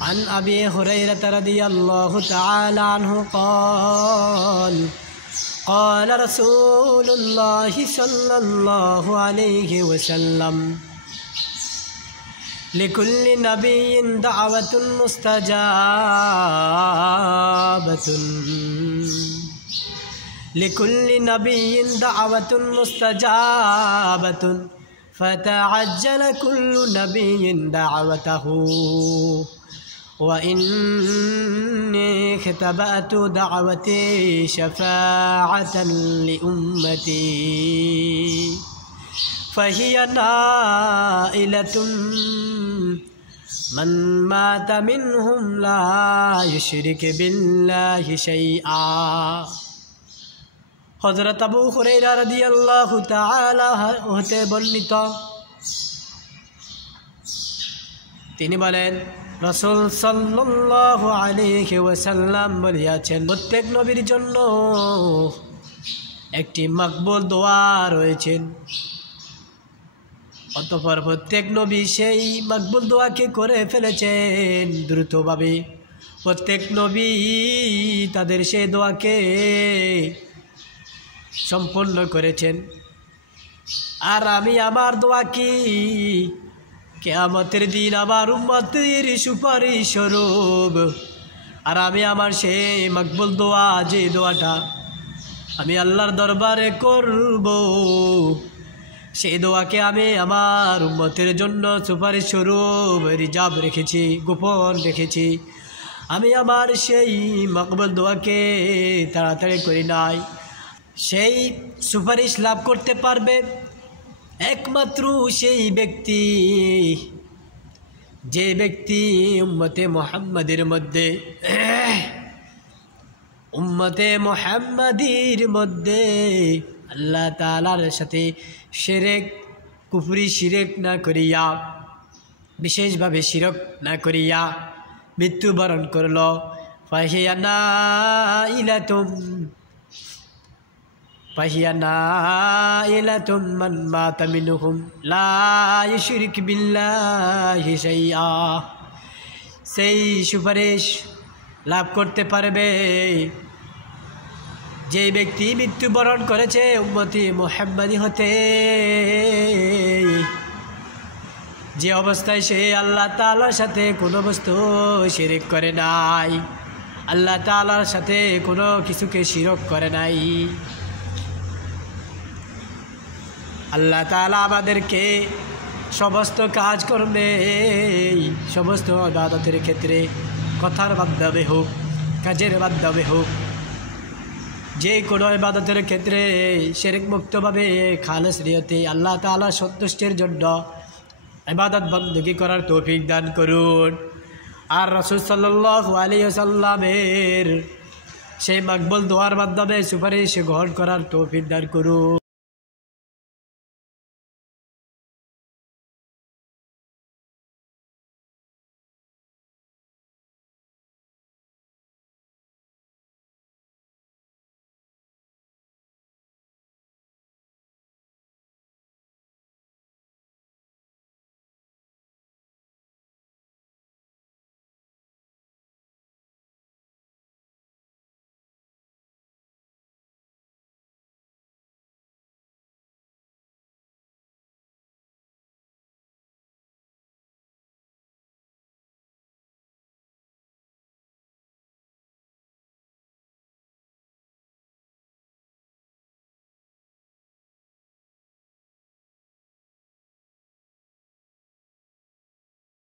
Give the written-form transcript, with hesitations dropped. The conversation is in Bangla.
عن أبي هريرة رضي الله تعالى عنه قال قال رسول الله صلى الله عليه وسلم لكل نبي دعوة مستجابة لكل نبي دعوة مستجابة فتعجل كل نبي دعوته وإني اختبأت دعوتي شفاعة لأمتي فهي نائلة من مات منهم لا يشرك بالله شيئا হযরত আবু হুরায়রা রাদিয়াল্লাহু তাআলা হতে বর্ণিত তিনি বলেন রাসূল সাল্লাল্লাহু আলাইহি ওয়াসাল্লাম বলেছেন প্রত্যেক নবীর জন্য একটি মকবুল দোয়া রয়েছে অতঃপর প্রত্যেক নবী সেই মকবুল দোয়াকে করে ফেলেছেন দ্রুতভাবে প্রত্যেক নবী তাদের সেই দোয়াকে সম্পন্ন করেছেন আর আমি আমার দোয়া কি কিয়ামতের দিন আমার উম্মতের সুপারিশ স্বরূপ আর আমি আমার সেই মকবুল দোয়া যে দোয়াটা আমি আল্লাহর দরবারে করব সেই দোয়াকে আমি আমার উম্মতের জন্য সুপারিশ স্বরূপ রিজার্ভ রেখেছি গোপন রেখেছি আমি আমার সেই মকবুল দোয়াকে তাড়াতাড়ি করি নাই সেই সুপারিশ লাভ করতে পারবে একমাত্র সেই ব্যক্তি যে ব্যক্তি উম্মতে মুহাম্মাদের মধ্যে আল্লাহ তাআলার সাথে শিরক কুফরি শিরক না করিয়া বিশেষভাবে শিরক না করিয়া মৃত্যুবরণ করল ফাহিয়া নাইলাতুম মান মাতা মিনহুম লা ইউশরিক বিল্লাহি শাইআ সেই সুপারিশ লাভ করতে পারবে যে ব্যক্তি মৃত্যুবরণ করেছে উম্মতি মুহাম্মাদি হতে যে অবস্থায় সে আল্লাহ তাআলার সাথে কোনো বস্তু শিরক করে নাই আল্লাহ তাআলার সাথে কোনো কিছুকে শিরক করে নাই আল্লাহ তাআলা আমাদেরকে সমস্ত কাজ করবে সমস্ত ইবাদতের ক্ষেত্রে কথার মাধ্যমে হোক কাজের মাধ্যমে হোক যে কোনো ইবাদতের ক্ষেত্রে শিরক মুক্তভাবে খালেস নিয়তে আল্লাহ তাআলা সন্তুষ্টির জন্য ইবাদত বندگی করার তৌফিক দান করুন আর রাসূল সাল্লাল্লাহু আলাইহি ওয়াসাল্লামের সেই মকবুল দোয়ার মাধ্যমে সুপারিশ গ্রহণ করার তৌফিক দান করুন।